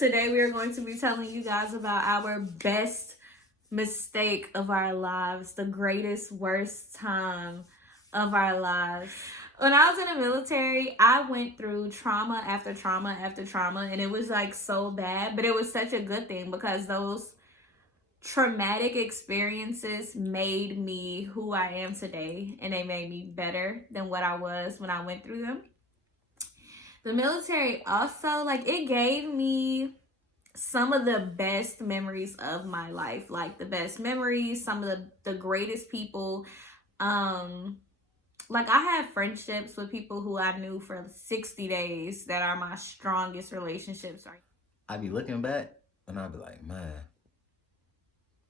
today we are going to be telling you guys about our best mistake of our lives, the greatest, worst time of our lives. When I was in the military, I went through trauma after trauma after trauma, and it was like so bad, but it was such a good thing because those traumatic experiences made me who I am today, and they made me better than what I was when I went through them. The military also, like, it gave me some of the best memories of my life, like the best memories, some of the greatest people. Like, I have friendships with people who I knew for 60 days that are my strongest relationships. I'd be looking back and I'd be like, man,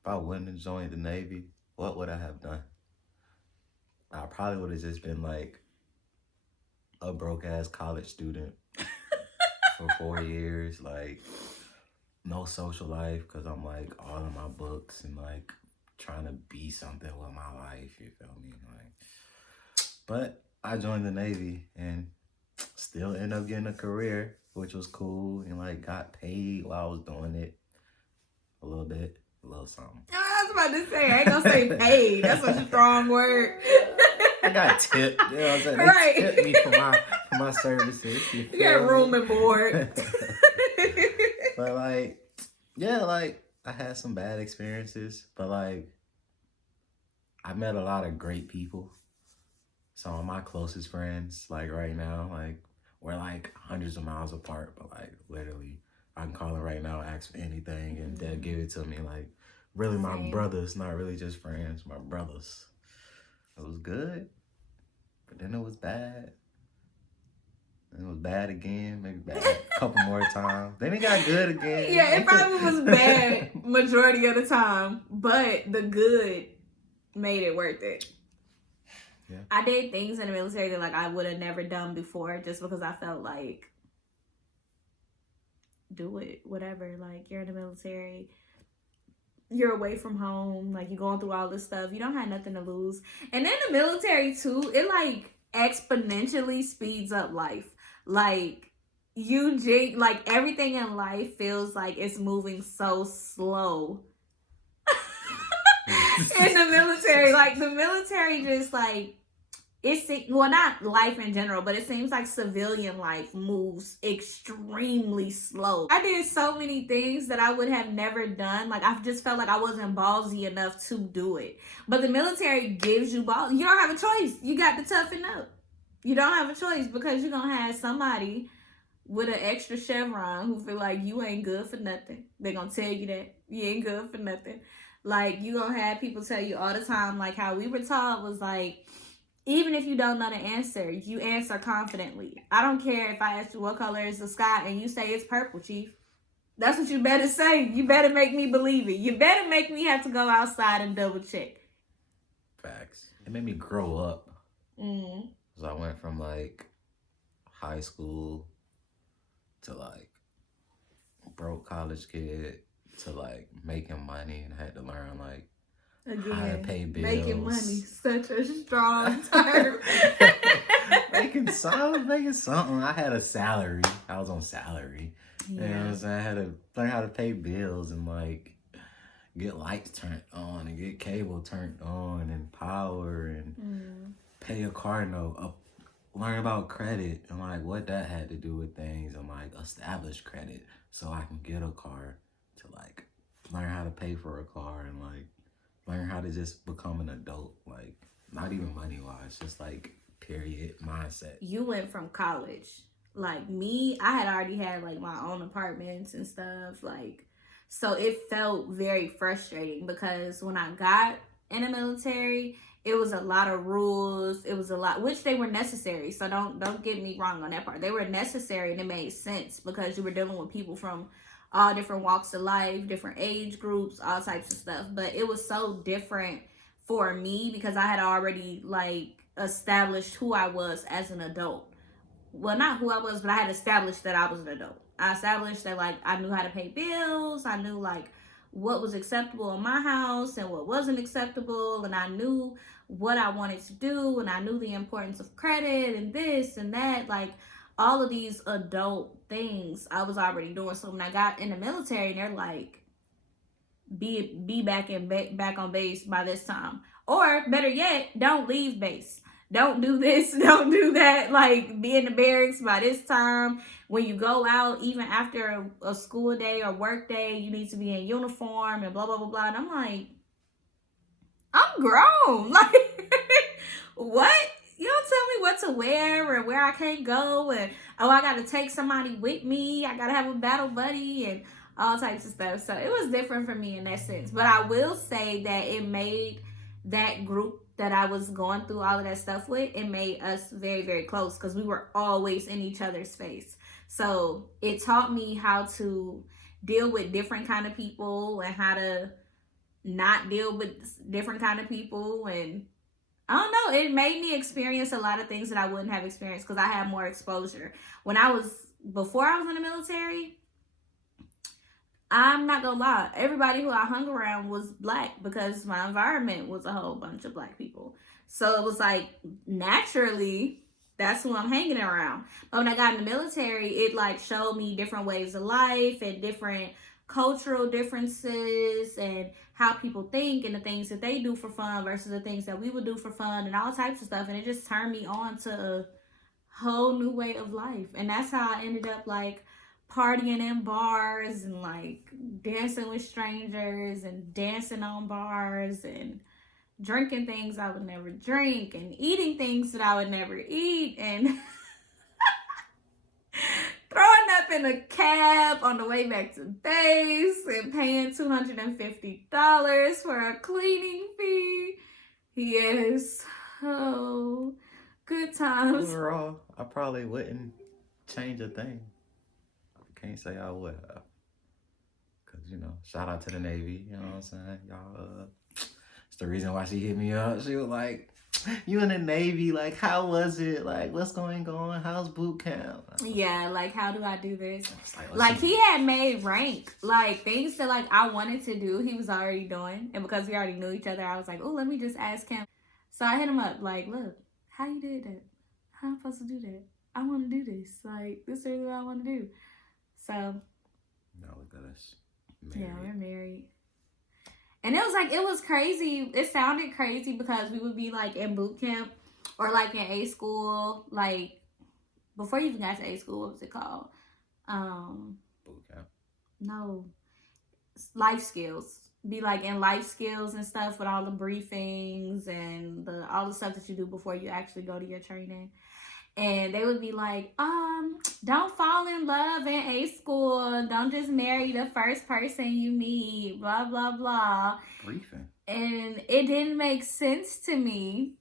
if I wouldn't have joined the Navy, what would I have done? I probably would have just been like a broke ass college student for 4 years, like no social life because I'm like all in my books and like trying to be something with my life, you feel me? Like, but I joined the Navy and still end up getting a career, which was cool, and like got paid while I was doing it a little bit, a little something. I was about to say, I ain't gonna say paid. That's such a strong word. I got tipped. You know what I'm saying? They Right. tipped me for my services. You got room and board. But like, yeah, like I had some bad experiences, but like I met a lot of great people. Some of my closest friends, like right now, like we're like hundreds of miles apart, but like literally I can call them right now, ask for anything, and they'll give it to me. Like really my brothers, not really just friends, my brothers. It was good, but then it was bad. And it was bad again, maybe bad a couple more times. Then it got good again. Yeah, it probably was bad majority of the time, but the good made it worth it. Yeah. I did things in the military that like I would have never done before just because I felt like do it, whatever. Like you're in the military, you're away from home, like you're going through all this stuff. You don't have nothing to lose. And in the military too, it like exponentially speeds up life. Like like everything in life feels like it's moving so slow. In the military, like the military just like well, not life in general, but it seems like civilian life moves extremely slow. I did so many things that I would have never done. Like I just felt like I wasn't ballsy enough to do it. But the military gives you balls. You don't have a choice. You got to toughen up. You don't have a choice because you're gonna have somebody with an extra chevron who feel like you ain't good for nothing. They're gonna tell you that you ain't good for nothing. Like you gonna have people tell you all the time, like how we were taught was like, even if you don't know the answer, you answer confidently. I don't care if I ask you what color is the sky and you say it's purple, Chief. That's what you better say. You better make me believe it. You better make me have to go outside and double check. Facts. It made me grow up. So I went from like high school to like broke college kid to like making money, and I had to learn like how to pay bills. Making money, such a strong term. making something. I had a salary. I was on salary. Yeah. You know what I'm saying? I had to learn how to pay bills and like get lights turned on and get cable turned on and power and pay a car note. Learn about credit and like what that had to do with things, and like establish credit so I can get a car, to like learn how to pay for a car, and like learn how to just become an adult, like not even money wise, just like period mindset. You went from college, like me, I had already had like my own apartments and stuff, like, so it felt very frustrating because when I got in the military, it was a lot of rules. It was a lot, which they were necessary. So don't get me wrong on that part. They were necessary and it made sense because you were dealing with people from all different walks of life, different age groups, all types of stuff. But it was so different for me because I had already like established who I was as an adult. Well, not who I was, but I had established that I was an adult. I established that like I knew how to pay bills. I knew like what was acceptable in my house and what wasn't acceptable, and I knew what I wanted to do, and I knew the importance of credit and this and that, like all of these adult things I was already doing. So when I got in the military, they're like, be back on base by this time, or better yet, don't leave base. Don't do this, don't do that. Like, be in the barracks by this time. When you go out, even after a school day or work day, you need to be in uniform and blah blah blah blah. And I'm like, I'm grown. Like, what? You don't tell me what to wear or where I can't go, and oh, I gotta take somebody with me. I gotta have a battle buddy and all types of stuff. So it was different for me in that sense. But I will say that it made that group that I was going through all of that stuff with, it made us very, very close because we were always in each other's face. So it taught me how to deal with different kind of people and how to not deal with different kind of people. And I don't know, it made me experience a lot of things that I wouldn't have experienced because I had more exposure. Before I was in the military, I'm not gonna lie, everybody who I hung around was black because my environment was a whole bunch of black people. So it was like, naturally, that's who I'm hanging around. But when I got in the military, it like showed me different ways of life and different cultural differences and how people think and the things that they do for fun versus the things that we would do for fun and all types of stuff. And it just turned me on to a whole new way of life. And that's how I ended up like partying in bars and like dancing with strangers and dancing on bars and drinking things I would never drink and eating things that I would never eat and throwing up in a cab on the way back to base and paying $250 for a cleaning fee. Yes. Oh, good times. Overall, I probably wouldn't change a thing. I can't say I would have. Because, shout out to the Navy. You know what I'm saying? Y'all, it's the reason why she hit me up. She was like, you in the Navy, like, how was it? Like, what's going on? How's boot camp? Yeah, like, how do I do this? Like, he had made rank. Like, things that, like, I wanted to do, he was already doing. And because we already knew each other, I was like, oh, let me just ask him. So I hit him up, like, look, how you did that? How am I supposed to do that? I want to do this. Like, this is really what I want to do. So. Now look at us. Married. Yeah, we're married. And it was like, it was crazy. It sounded crazy because we would be like in boot camp or like in A school. Like, before you even got to A school, what was it called? Boot camp. No. Life skills. Be like in life skills and stuff with all the briefings and all the stuff that you do before you actually go to your training. And they would be like, don't fall in love in A school. Don't just marry the first person you meet. Blah, blah, blah. Briefing. And it didn't make sense to me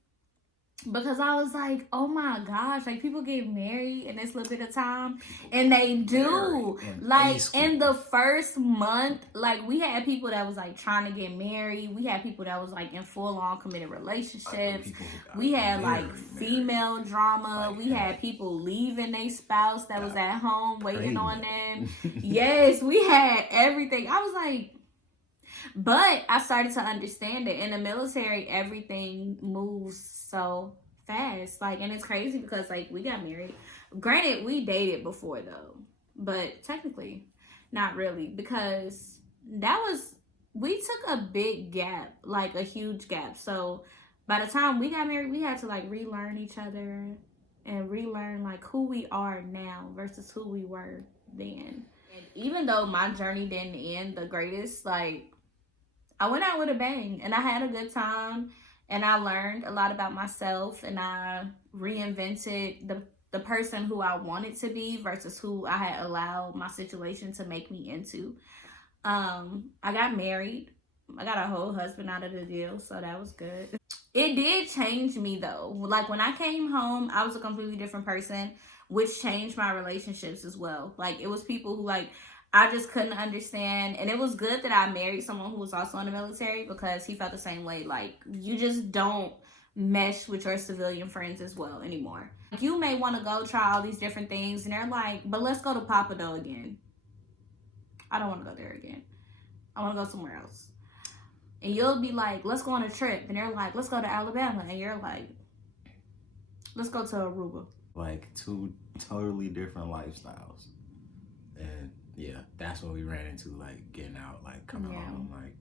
because I was like, oh my gosh, like people get married in this little bit of time. And they do. Like in the first month, like we had people that was like trying to get married. We had people that was like in full on committed relationships. We had like female drama. Like, we had people leaving their spouse that was at home waiting on them. Yes, we had everything. I was like, but I started to understand it. In the military, everything moves so fast. Like, and it's crazy because, like, we got married. Granted, we dated before, though. But technically, not really. Because we took a big gap. Like, a huge gap. So, by the time we got married, we had to, like, relearn each other. And relearn, like, who we are now versus who we were then. And even though my journey didn't end the greatest, like, I went out with a bang and I had a good time and I learned a lot about myself and I reinvented the person who I wanted to be versus who I had allowed my situation to make me into. I got married. I got a whole husband out of the deal, so that was good. It did change me though. Like when I came home, I was a completely different person, which changed my relationships as well. Like it was people who like I just couldn't understand. And it was good that I married someone who was also in the military because he felt the same way. Like, you just don't mesh with your civilian friends as well anymore. You may want to go try all these different things, and they're like, but let's go to Papado again. I don't want to go there again. I want to go somewhere else. And you'll be like, let's go on a trip. And they're like, let's go to Alabama. And you're like, let's go to Aruba. Like, two totally different lifestyles. yeah, that's what we ran into, like getting out, like coming Yeah. home. Like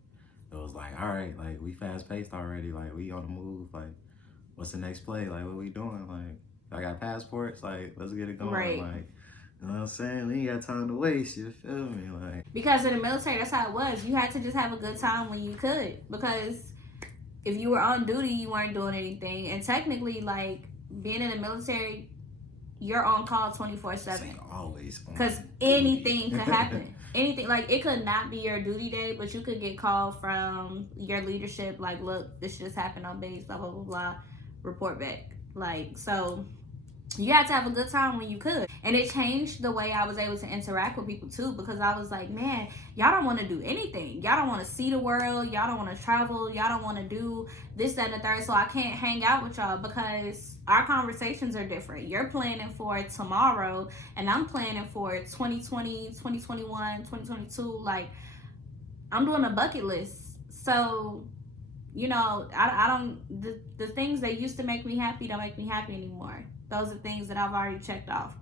it was like, all right, like we fast paced already, like we on the move. Like, what's the next play? Like, what we doing? Like, I got passports. Like, let's get it going. Right. Like, you know what I'm saying? We ain't got time to waste. You feel me? Like, because in the military, that's how it was. You had to just have a good time when you could, because if you were on duty, you weren't doing anything. And technically, like being in the military, you're on call 24/7. Always. Because anything could happen. Anything, like it could not be your duty day, but you could get called from your leadership, like, look, this just happened on base, blah blah blah blah. Report back. Like, so you had to have a good time when you could. And it changed the way I was able to interact with people too, because I was like, man, y'all don't want to do anything. Y'all don't want to see the world. Y'all don't want to travel. Y'all don't want to do this, that, and the third. So I can't hang out with y'all because our conversations are different. You're planning for tomorrow and I'm planning for 2020, 2021, 2022. Like, I'm doing a bucket list. So, you know, I don't, the things that used to make me happy don't make me happy anymore. Those are things that I've already checked off.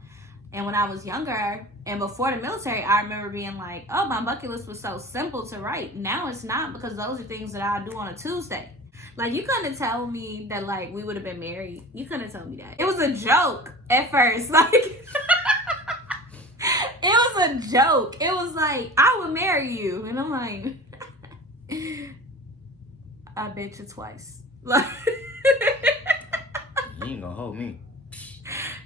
And when I was younger and before the military, I remember being like, oh, my bucket list was so simple to write. Now it's not, because those are things that I do on a Tuesday. Like, you couldn't tell me that, like, we would have been married. You couldn't tell me that. It was a joke at first. Like, it was a joke. It was like, I would marry you. And I'm like, I bet you twice. Like, you ain't gonna hold me.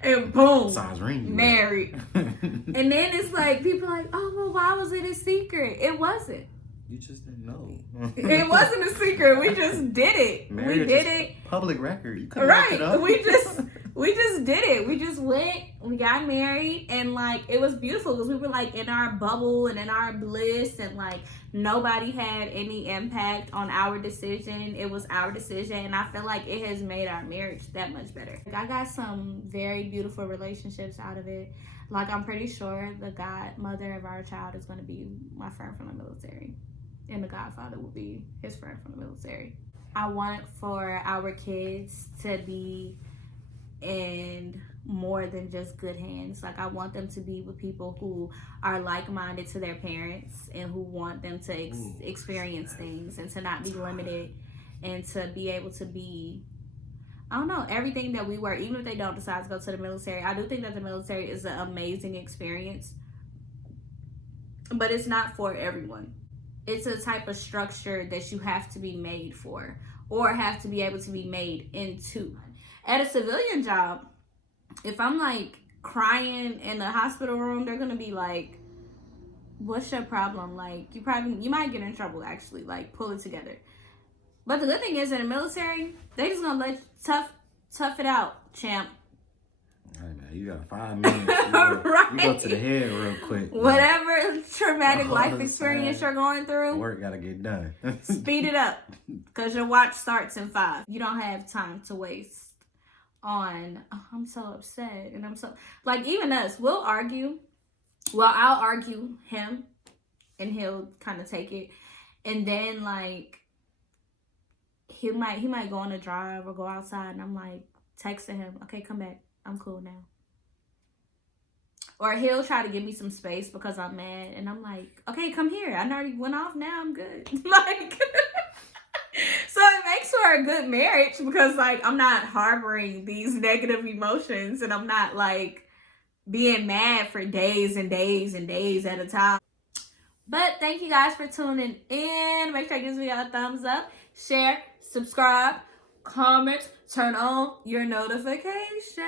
And boom, ring married. And then it's like, people are like, oh, well, why was it a secret? It wasn't. You just didn't know. It wasn't a secret. We just did it. Marriage we did it. Public record. You could right. It up. We just did it. We just went, we got married, and like it was beautiful because we were like in our bubble and in our bliss, and like nobody had any impact on our decision. It was our decision, and I feel like it has made our marriage that much better. I got some very beautiful relationships out of it. Like, I'm pretty sure the godmother of our child is going to be my friend from the military, and the godfather will be his friend from the military. I want for our kids to be in more than just good hands. Like, I want them to be with people who are like-minded to their parents and who want them to experience things and to not be limited, and to be able to be, I don't know, everything that we were, even if they don't decide to go to the military. I do think that the military is an amazing experience, but it's not for everyone. It's a type of structure that you have to be made for, or have to be able to be made into. At a civilian job, if I'm like crying in the hospital room, they're gonna be like, what's your problem? Like, you might get in trouble, actually. Like, pull it together. But the good thing is, in the military, they just gonna let you tough it out, champ. Hey man, you got 5 minutes. You go to the head real quick. Whatever traumatic life experience you're going through, work gotta get done. speed it up, because your watch starts in 5. You don't have time to waste on, oh, I'm so upset, and I'm so, like, even us, we'll argue. Well, I'll argue him, and he'll kind of take it, and then like he might go on a drive or go outside, and I'm like texting him, okay, come back, I'm cool now. Or he'll try to give me some space because I'm mad, and I'm like, okay, come here, I already went off, now I'm good. Like, so it makes for a good marriage, because like I'm not harboring these negative emotions, and I'm not like being mad for days and days and days at a time. But thank you guys for tuning in. Make sure you give this video a thumbs up, share, subscribe, comment, turn on your notifications.